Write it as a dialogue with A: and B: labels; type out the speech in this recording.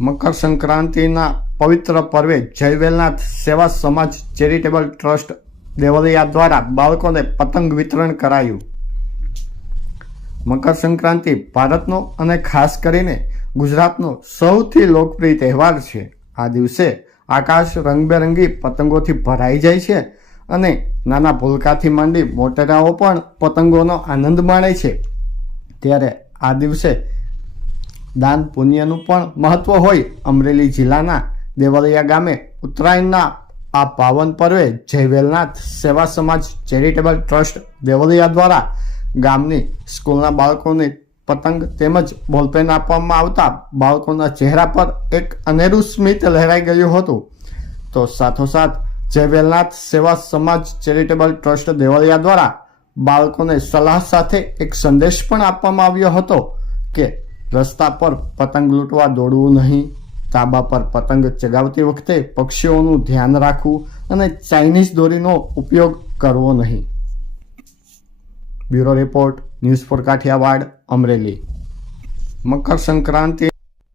A: મકર સંક્રાંતિના પવિત્ર પર્વે જય વેલનાથ સેવા સમાજ ચેરિટેબલ ટ્રસ્ટ દેવલિયા દ્વારા બાળકોને પતંગ વિતરણ કરાયું. મકર સંક્રાંતિ ભારતનો અને ખાસ કરીને ગુજરાતનો સૌથી લોકપ્રિય તહેવાર છે. આ દિવસે આકાશ રંગબેરંગી પતંગોથી ભરાઈ જાય છે અને નાના ભૂલકાથી માંડી મોટેરાઓ પણ પતંગોનો આનંદ માણે છે. ત્યારે આ દિવસે દાન પુણ્યનું પણ મહત્વ હોય અમરેલી જિલ્લાના દેવરિયા ગામે. ઉત્તરાયણના આ પાવન પર્વે જય વેલનાથ સેવા સમાજ ચેરિટેબલ ટ્રસ્ટ દેવલિયા દ્વારા ગામની સ્કૂલના બાળકોને પતંગ તેમજ બોલપેન આપવામાં આવતા બાળકોના ચહેરા પર એક અનેરું સ્મિત લહેરાઈ ગયું હતું. તો સાથોસાથ જય વેલનાથ સેવા સમાજ ચેરિટેબલ ટ્રસ્ટ દેવલિયા દ્વારા બાળકોને સલાહ સાથે એક સંદેશ પણ આપવામાં આવ્યો હતો કે રસ્તા પર પતંગ લૂંટવા દોડવું નહીં. તાબા પર પતંગ ચગાવતી વખતે પક્ષીઓનું ધ્યાન રાખવું અને ચાઇનીઝ દોરીનો ઉપયોગ કરવો નહીં. Bureau report, news for Kathiawad, Amreli. Makar Sankranti